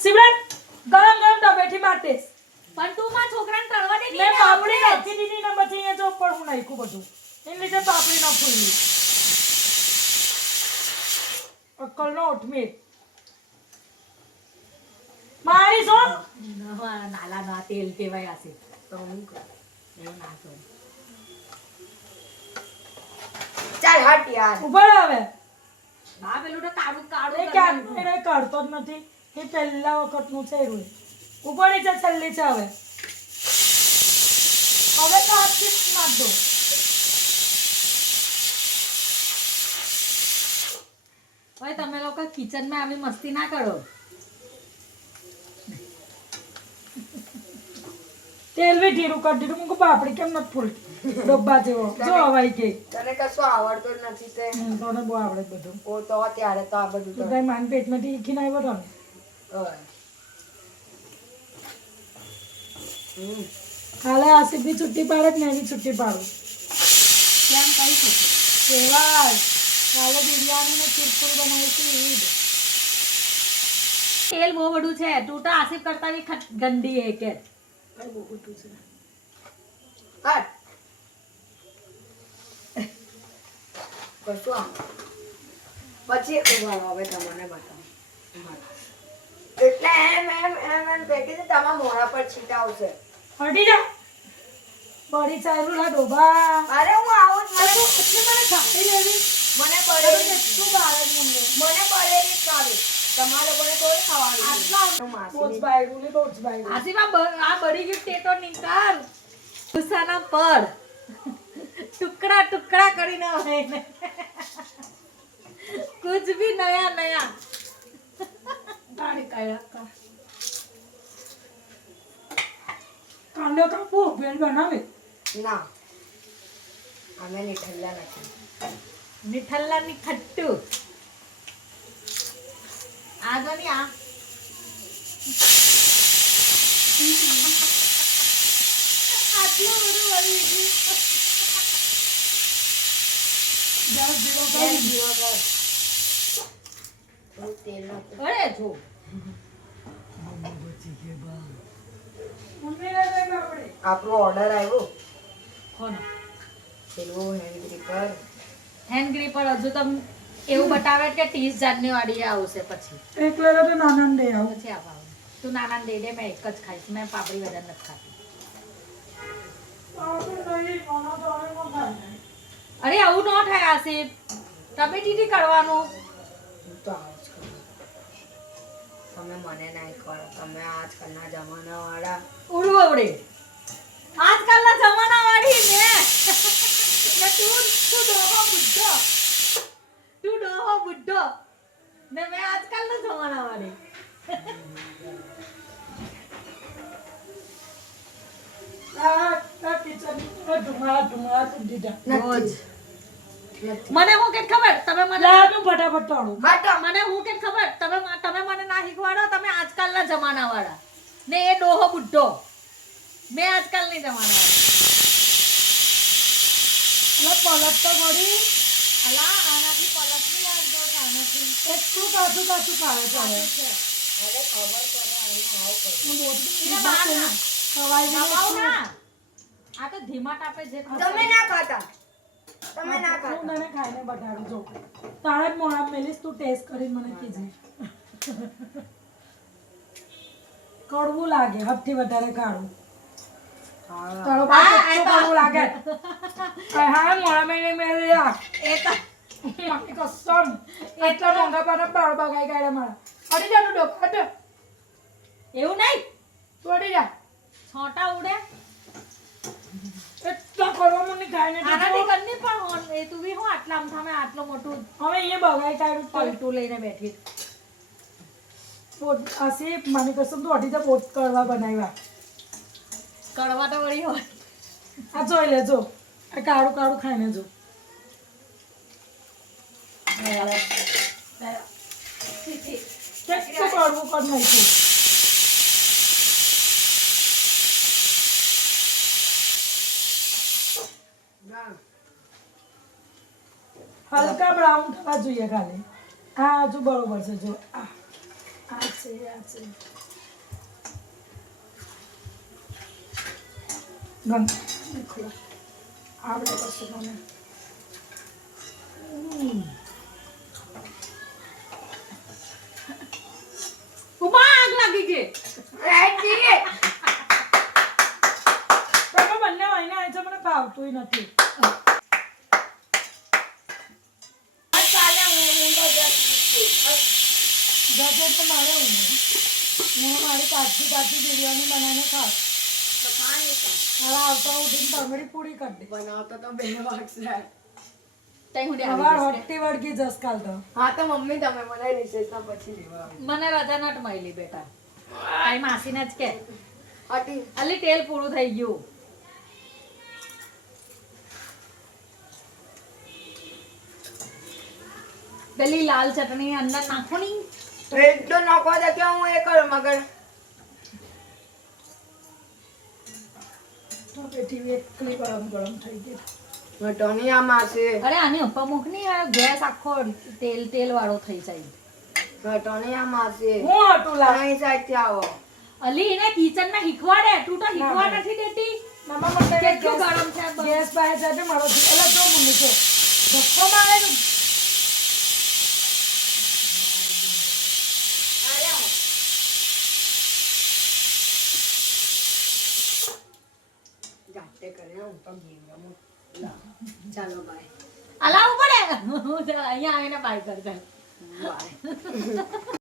સિમરન ગરમ ગરમ ટમેટી માટે પણ તું માં છોકરાને તળવા દે મેં પાપડી નાખી દીધી ને પછી અહીંયા જો પણ હું નાખ્યું બધું એને લીધે પાપડી ન ફૂલી અક્કલનો ઓઠમીર મારી છો નાલા ના તેલ કેવાય આશે તો હું એવું ના કરું ચાલ હટ યાર ઉભા હવે બા પેલું તો કાળું કાળું એ ક્યાં એને કરતો જ નથી એ પહેલા વખતનું છે રૂ ઉપાડી છે છેલ્લી છે હવે હવે તો હાથથી માર દો ઓય તમે લોકો કિચનમાં આવી મસ્તી ના કરો તેલ બી ઢીરું કરી દીધું મુકું પાપડી કેમ નથી ફૂલતી ડબ્બા જેવો જો હવાઈ ગઈ તને કશું આવડતું જ નથી તે તને બહુ આવડે બધું ઓ તો ત્યારે તો આ બધું તું કઈ માન પેટમાંથી ઈખીને આવ્યો હતો ને કાલે આસિફ બી છુટ્ટી પાડે ને એની છુટ્ટી પાડું કેમ કઈ શકો કેવાય કાલે બિરયાની ને ચીરપુર બનાવી હતી ઈદ તેલ બહુ બધું છે તું તો આસિફ કરતા બી ગંદી હે કે બહુ ખોટું છે હટ કશું આમ પછી હવે તમને બતાવું એટલે એમ પેટી છે તમારા મોઢા પર છીટાવશે હટી જા બળી ચાલ્યું લા ડોબા અરે હું આવું જ મને એટલે મને ખાતી લેવી મને પડેલી શું બાળક મને મને પડેલી જ ખાવી તમારા લોકોને કોઈ ખાવાનું આટલા બોજ બાયરું ને બોજ બાયરું આસિફ આ બળી ગયું તે તો નિકાલ ગુસ્સાના પડ ટુકડા ટુકડા કરીને હોય ને कुछ भी नया नया ગાડી કાયા કાંદો કાપો બેન બનાવે ના અમે નિઠલ્લા નથી નિઠલ્લાની ખટ્ટુ આગળની આ આટલું બધું વળી ગયું તેલ જીવો કર થોડું તેલ નાખો અરે જો આપણો ઓર્ડર આવ્યો કોનો પેલું હેન્ડ પર હેન્ડ ગ્રીપર હજુ તો એવું બતાવે કે 30 જાન્યુઆરી આવશે પછી એકલે તો નાના દે આવું પછી આવ તું નાના દે દે મેં એક જ ખાઈશ મેં પાપડી વધારે નથી ખાતી અરે આવું ન થાય આસિફ તમે ટીટી કરવાનું હું તો આવું જ કરું તમે મને નહીં કરો તમે આજકાલના જમાનાવાળા ઉડવું આવડે આજકાલના જમાના વાળી ને તું ડોહો બુઢ્ઢો ને મેં આજકાલના જમાના વાળી મને હું કે ખબર તમે મને ફટાફટ તોડું મને હું કે ખબર તમે મને ના શીખવાડો તમે આજકાલના જમાના વાળા ને એ ડોહો બુઢ્ઢો મેં આજકાલની જમાના વાળા પલટ તો મળી અલા આનાથી પલટ ની યાદ દો આનાથી એટલું કાચું કાચું ખાવે છે અરે ખબર પડે આવીને આવું કરું એને બહાર ના ખવાઈ દબાવ ના આ તો ધીમા તાપે જે તમે ના ખાતા તમે ના હું ખાતા તને ખાઈને બતાડું જો તારે જ મોઢા મેલીશ તું ટેસ્ટ કરીને મને કીજે કડવું લાગે હદથી વધારે કાઢું તારો બાપ એટલું કડવું લાગે હા મોઢા મેલી મેલી આ એ તો મારી કસમ એટલા મોંઘા પાના બાળ બગાઈ ગયા મારા અડી જા તું ડોક એવું નહીં તું અડી જા છોટા ઉડે એટલા કડવા મને ખાઈને આનાથી કરની પણ હોન એ તું બી હું આટલા આમથામે આટલો મોટું હવે અહીંયા બગાઈ કાઢ્યું પલટું લઈને બેઠી પોટ આસી માની કસમ તું અડી જા પોટ કરવા બનાવ્યા કડવા તો વળી હોય આ જોઈ લેજો આ કાળું કાળું ખાઈને જો કેટલું કડવું કર નાખ્યું હલકા બ્રાઉન થવા જોઈએ ખાલી આ હજુ બરોબર છે જો આ છે ગમ ખુલા આવડે કશું મને ઉમા આગ લાગી ગઈ તમે બંને વાઈને આવે છે મને ભાવતું નથી જજેટ તો મારે હું મારી તાજી બિરયાની બનાવીને ખાસ હવે આવતા ઉઠીને ટમેટી પૂરી કરી દે બનાવતો તો 2 વાગશે તઈ હું સવાર હોટી વળગી જસ કાલ તો હા તો મમ્મી તમે મને રિસેસના પછી લેવા આવી મને રજા નટ મળી બેટા તારી માસીને જ કે હટી અલી તેલ પૂરું થઈ ગયું પેલી લાલ ચટણી અંદર નાખો ની એટલો નાખવા દે કે હું એ કરું મગર ટમેટી એકલી ગરમ થઈ ગઈ વટોનિયા માસે અરે આની ઉપર મૂક ની આ ગેસ આખો તેલ વાળો થઈ જાય વટોનિયા માસે હું હતું લા અહીં સાઈડ થી આવો અલી એને કિચન માં શીખવાડે તું તો શીખવા નથી દેતી મામા મને કેટલું ગરમ છે ગેસ બહાર જાય મારો એટલે જો મને જો ધક્કો મારે ને જાતે કરે હું તો ગેમ રમું ચાલો બાય અલાવું પડે અહીંયા આવીને બાય કરતા બાય